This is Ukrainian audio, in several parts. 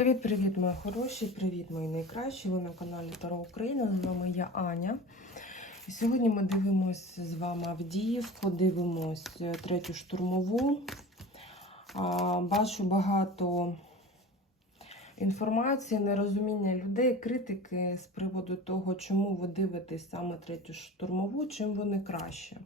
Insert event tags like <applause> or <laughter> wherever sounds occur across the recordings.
Привіт-привіт, мої хороші! Привіт, мої найкращі! Ви на каналі Таро Україна. З вами я Аня. І сьогодні ми дивимося з вами Авдіївку, дивимось е, третю штурмову. Бачу багато інформації, нерозуміння людей, критики з приводу того, чому ви дивитесь саме третю штурмову, чим вони краще.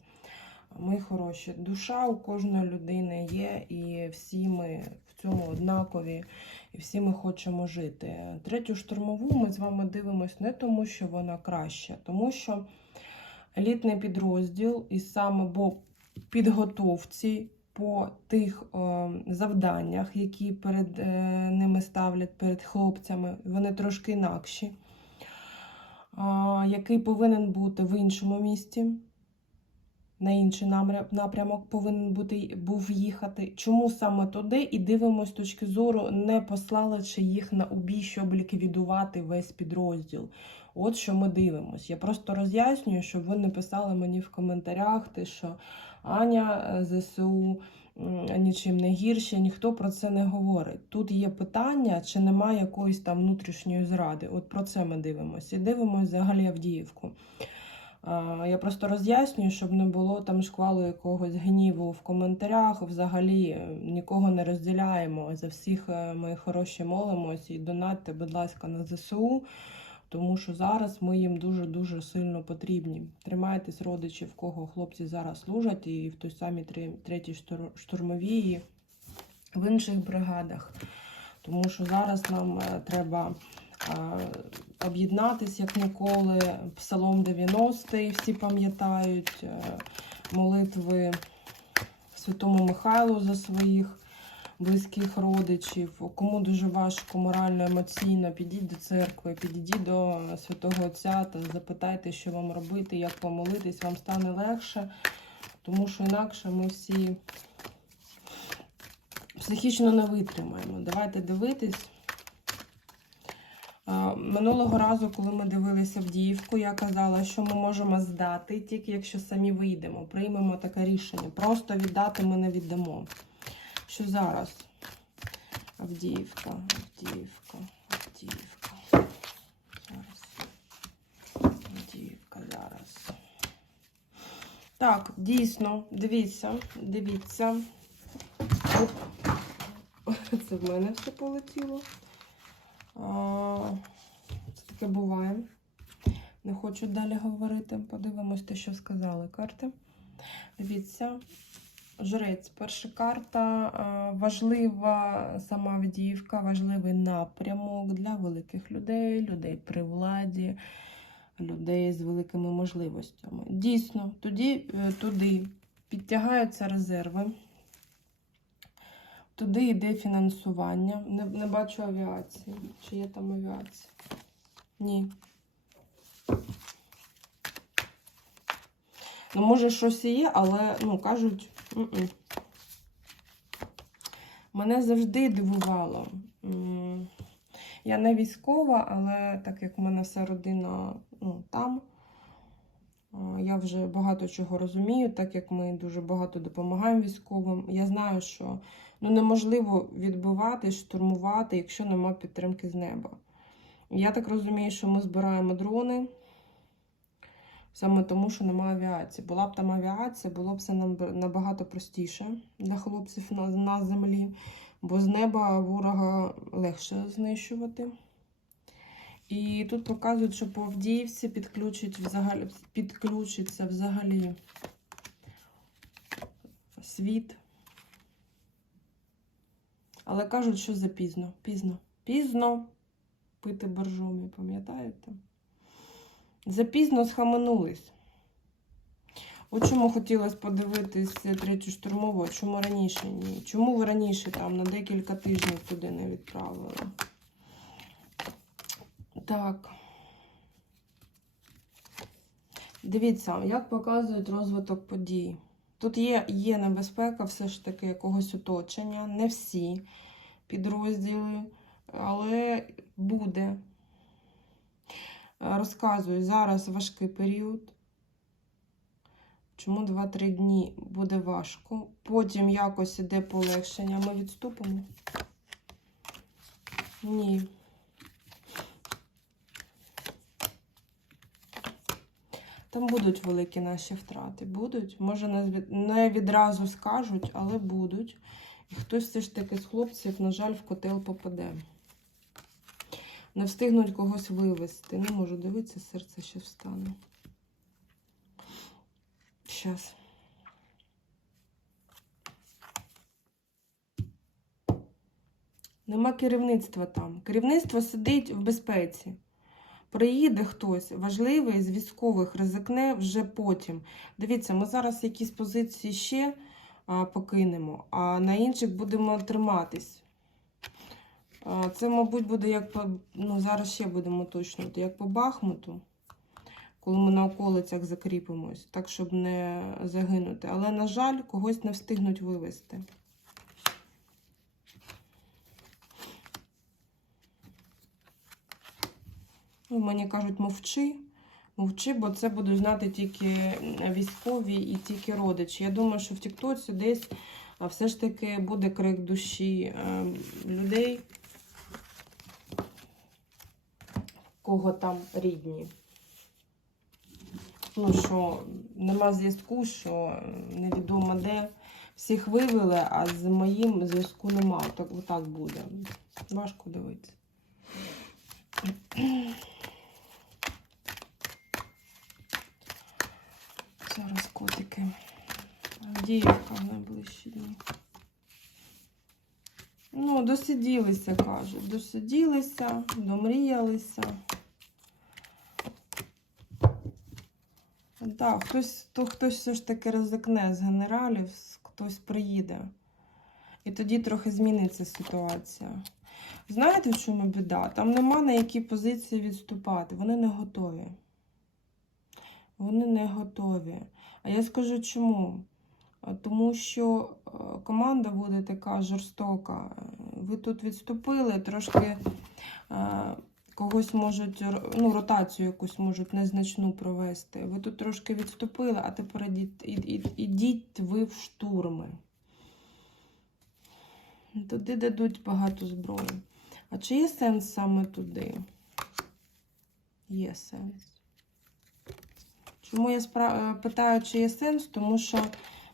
Мої хороші, душа у кожної людини є, і всі ми цьому однакові, і всі ми хочемо жити. Третю штурмову ми з вами дивимося не тому, що вона краща, тому що елітний підрозділ, і саме по підготовці, по тих е, завданнях, які перед е, ними ставлять перед хлопцями, вони трошки інакші, який повинен бути в іншому місті на інший напрямок повинен бути був їхати. Чому саме туди? І дивимося з точки зору, не послали чи їх на убій, щоб ліквідувати весь підрозділ. От що ми дивимося. Я просто роз'яснюю, щоб ви не писали мені в коментарях, те, що Аня е, ЗСУ нічим не гірше, ніхто про це не говорить. Тут є питання, чи немає якоїсь там внутрішньої зради. От про це ми дивимося. І дивимося взагалі Авдіївку. Я просто роз'яснюю, щоб не було там шквалу якогось гніву в коментарях. Взагалі е, нікого не розділяємо. За всіх е, ми хороші молимось і донатьте, будь ласка, на ЗСУ, тому що зараз ми їм дуже-дуже сильно потрібні. Тримайтесь, родичі, в кого хлопці зараз служать, і в той самій третій штур- штурмовій, і в інших бригадах. Тому що зараз нам е, треба об'єднатись як ніколи. Псалом 90 всі пам'ятають е, молитви Святому Михайлу за своїх близьких родичів. Кому дуже важко морально, емоційно, підіть до церкви, підійдіть до святого Отця та запитайте, що вам робити, як помолитись, вам стане легше, тому що інакше ми всі психічно не витримаємо. Давайте дивитись. Минулого разу, коли ми дивилися Авдіївку, я казала, що ми можемо здати, тільки якщо самі вийдемо, приймемо таке рішення. Просто віддати ми не віддамо. Що зараз? Авдіївка, Авдіївка, Авдіївка. Зараз. Авдіївка зараз. Так, дійсно, дивіться, дивіться. <laughs> Це в мене все полетіло. Це таке буває. Не хочу далі говорити. Подивимось те, що сказали карти. Дивіться, жрець. Перша карта важлива сама Авдіївка, важливий напрямок для великих людей, людей при владі, людей з великими можливостями. Дійсно, тоді, е, туди підтягаються резерви. Туди йде фінансування. Не, не бачу авіації. Чи є там авіація? Ні. Ну, може, щось і є, але, ну, кажуть, м-м. мене завжди дивувало. Я не військова, але так як в мене вся родина ну, там, я вже багато чого розумію, так як ми дуже багато допомагаємо військовим. Я знаю, що ну, неможливо відбивати, штурмувати, якщо нема підтримки з неба. Я так розумію, що ми збираємо дрони саме тому, що немає авіації. Була б там авіація, було б все набагато простіше для хлопців на, на землі, бо з неба ворога легше знищувати. І тут показують, що по Авдіївці підключить взагалі, підключиться взагалі світ. Але кажуть, що запізно. Пізно. Пізно пити боржомі, пам'ятаєте? Запізно схаменулись. От чому хотілося подивитись третю штурмову, чому раніше ні? Чому ви раніше там на декілька тижнів туди не відправили? Так. Дивіться, як показують розвиток подій. Тут є, є небезпека все ж таки якогось оточення. Не всі підрозділи, але буде. Розказую, зараз важкий період. Чому 2-3 дні буде важко. Потім якось іде полегшення. Ми відступимо. Ні. Там будуть великі наші втрати. Будуть. Може, не відразу скажуть, але будуть. І хтось все ж таки з хлопців, на жаль, в котел попаде. Не встигнуть когось вивезти. Не можу дивитися, серце ще встане. Щас. Нема керівництва там. Керівництво сидить в безпеці. Приїде хтось важливий з військових, ризикне вже потім. Дивіться, ми зараз якісь позиції ще покинемо, а на інших будемо триматись. Це, мабуть, буде як по. Ну, зараз ще будемо уточнювати, як по Бахмуту, коли ми на околицях закріпимось, так, щоб не загинути. Але, на жаль, когось не встигнуть вивезти. Ну, мені кажуть, мовчи, мовчи, бо це будуть знати тільки військові і тільки родичі. Я думаю, що в Тіктоці десь все ж таки буде крик душі е, людей, кого там рідні. Ну, що нема зв'язку, що невідомо де. Всіх вивели, а з моїм зв'язку нема. Так, отак буде. Важко дивитися. Зараз котики. Авдіївка в найближчі дні. Ну, досиділися, кажуть. Досиділися, домріялися. Так, хтось, то хтось все ж таки ризикне з генералів, хтось приїде. І тоді трохи зміниться ситуація. Знаєте, в чому біда? Там нема на які позиції відступати. Вони не готові. Вони не готові. А я скажу чому? Тому що е, команда буде така жорстока. Ви тут відступили, трошки е, когось можуть ну, ротацію якусь можуть незначну провести. Ви тут трошки відступили, а тепер ідіть ви в штурми. Туди дадуть багато зброї. А чи є сенс саме туди? Є сенс. Чому я спра... е, питаю, чи є сенс? Тому що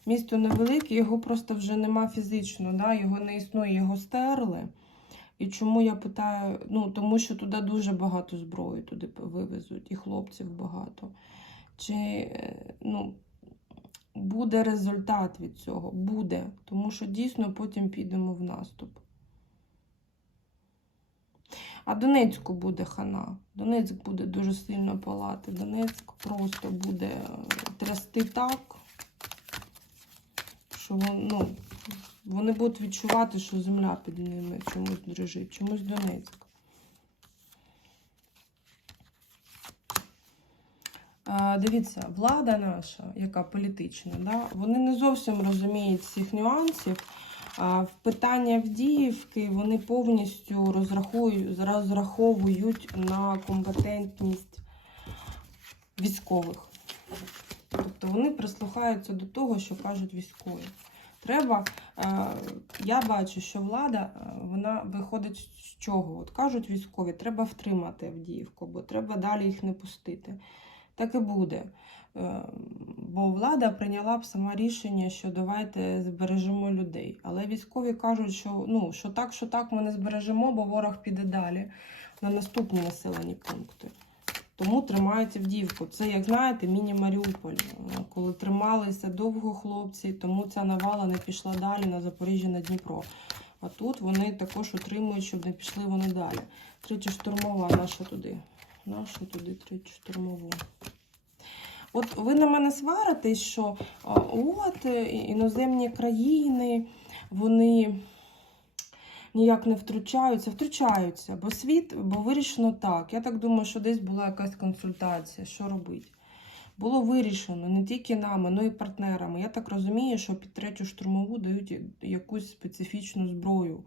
місто невелике, його просто вже нема фізично, да? його не існує, його стерли. І чому я питаю? Ну, тому що туди дуже багато зброї туди вивезуть, і хлопців багато. Чи е, ну, буде результат від цього? Буде. Тому що дійсно потім підемо в наступ. А Донецьку буде хана. Донецьк буде дуже сильно палати. Донецьк просто буде е, трясти так, що ну, вони будуть відчувати, що земля під ними чомусь дрижить, чомусь Донецьк. Дивіться, влада наша, яка політична, да, вони не зовсім розуміють цих нюансів. В питання Авдіївки вони повністю розраховують на компетентність військових. Тобто вони прислухаються до того, що кажуть військові. Треба, е, я бачу, що влада е, вона виходить з чого? От кажуть військові, треба втримати Авдіївку, бо треба далі їх не пустити. Так і буде. Е, Бо влада прийняла б сама рішення, що давайте збережемо людей. Але військові кажуть, що ну що так, що так, ми не збережемо, бо ворог піде далі на наступні населені пункти. Тому тримають Авдіївку. Це, як знаєте, міні-Маріуполь. Е, Коли трималися довго хлопці, тому ця навала не пішла далі на Запоріжжя на Дніпро. А тут вони також утримують, щоб не пішли вони далі. Третя штурмова наша туди. Наша туди третю штурмову. От ви на мене сваритесь, що от е, іноземні країни, вони ніяк не втручаються, втручаються, бо світ, бо вирішено так. Я так думаю, що десь була якась консультація, що робити. Було вирішено не тільки нами, але й партнерами. Я так розумію, що під третю штурмову дають якусь специфічну зброю.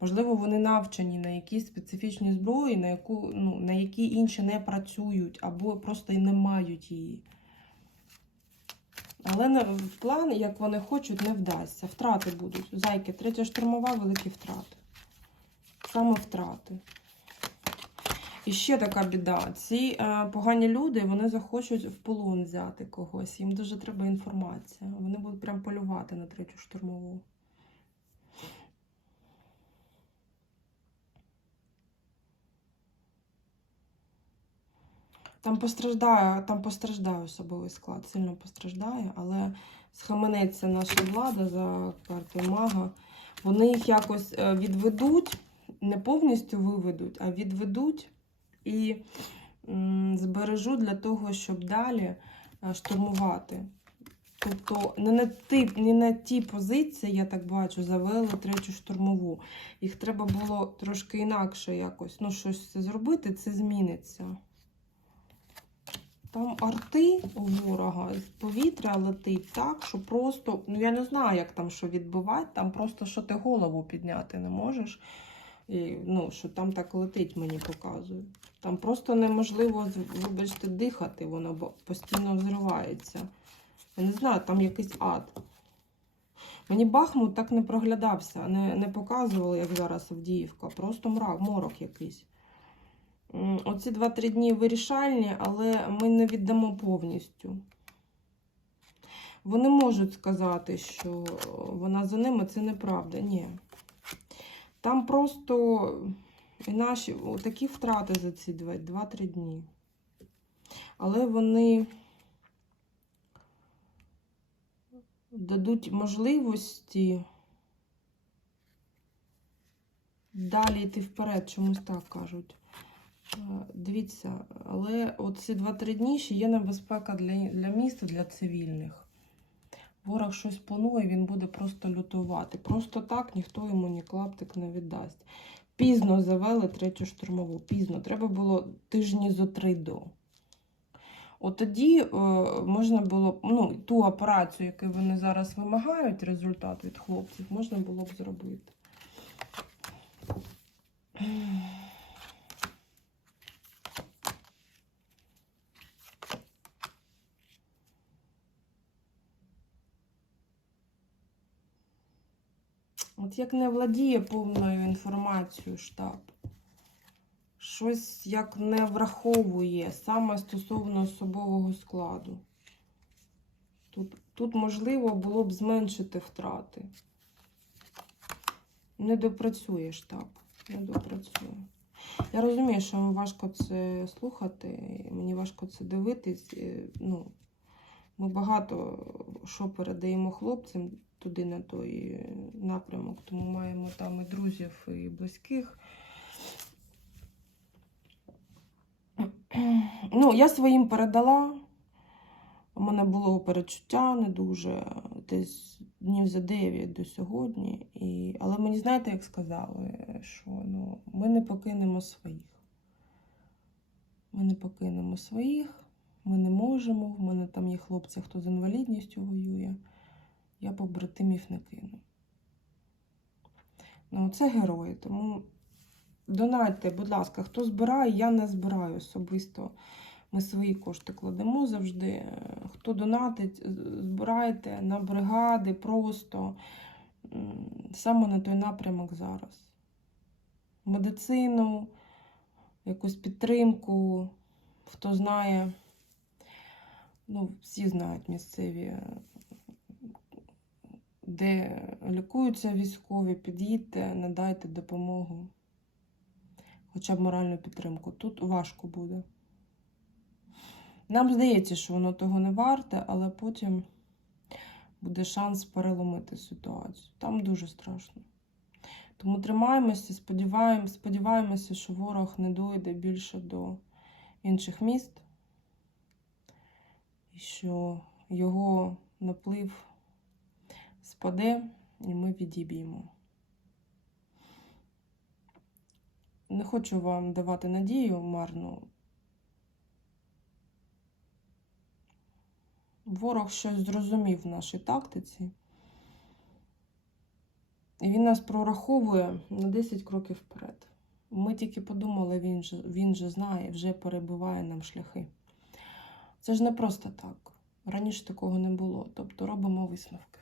Можливо, вони навчені на якісь специфічні зброї, на яку ну, на які інші не працюють, або просто й не мають її. Але в план, як вони хочуть, не вдасться. Втрати будуть. Зайки, третя штурмова, великі втрати. Саме втрати. І ще така біда. Ці е, погані люди вони захочуть в полон взяти когось. Їм дуже треба інформація. Вони будуть прям полювати на третю штурмову. Там постраждає, там постраждає особовий склад, сильно постраждає, але схаменеться наша влада за картою мага. Вони їх якось е, відведуть, не повністю виведуть, а відведуть і м, збережуть для того, щоб далі е, штурмувати. Тобто не на, ті, не на ті позиції, я так бачу, завели третю штурмову. Їх треба було трошки інакше якось ну, щось зробити, це зміниться. Там арти у ворога з повітря летить так, що просто, ну я не знаю, як там що відбивати, там просто що ти голову підняти не можеш. І, ну, що там так летить, мені показує. Там просто неможливо, вибачте, дихати, воно постійно взривається. Я не знаю, там якийсь ад. Мені Бахмут так не проглядався, не, не показували, як зараз Авдіївка. Просто мрак, морок якийсь. Оці 2-3 дні вирішальні, але ми не віддамо повністю. Вони можуть сказати, що вона за ними, це неправда. Ні. Там просто наші такі втрати за ці 2-3 дні. Але вони дадуть можливості далі йти вперед, чомусь так кажуть. Е, Дивіться, але оці 2-3 дні ще є небезпека для, для міста, для цивільних. Ворог щось планує, він буде просто лютувати. Просто так ніхто йому ні клаптик не віддасть. Пізно завели третю штурмову. Пізно. Треба було тижні зо три до. От тоді е, можна було ну, ту операцію, яку вони зараз вимагають, результат від хлопців, можна було б зробити. От як не владіє повною інформацією штаб, щось як не враховує саме стосовно особового складу. Тут, тут можливо було б зменшити втрати. Не допрацює штаб, не допрацює. Я розумію, що вам важко це слухати, мені важко це дивитись. Ну, ми багато що передаємо хлопцям туди на той е, напрямок, тому маємо там і друзів, і близьких. Ну, я своїм передала. У мене було перечуття не дуже, десь днів за 9 до сьогодні. І... Але мені знаєте, як сказали, що ну, ми не покинемо своїх. Ми не покинемо своїх, ми не можемо. В мене там є хлопці, хто з інвалідністю воює. Я побратимів не кину. Ну, це герої, тому донайте, будь ласка, хто збирає, я не збираю особисто. Ми свої кошти кладемо завжди. Е, Хто донатить, збирайте на бригади просто саме на той напрямок зараз. Медицину, якусь підтримку, хто знає, ну, всі знають місцеві, де лікуються військові, під'їдьте, надайте допомогу, хоча б моральну підтримку. Тут важко буде. Нам здається, що воно того не варте, але потім буде шанс переломити ситуацію. Там дуже страшно. Тому тримаємося, сподіваємося, сподіваємося, що ворог не дойде більше до інших міст, і що його наплив спаде, і ми відіб'ємо. Не хочу вам давати надію марну. Ворог щось зрозумів в нашій тактиці. І він нас прораховує на 10 кроків вперед. Ми тільки подумали, він же, він же знає, вже перебиває нам шляхи. Це ж не просто так. Раніше такого не було. Тобто робимо висновки.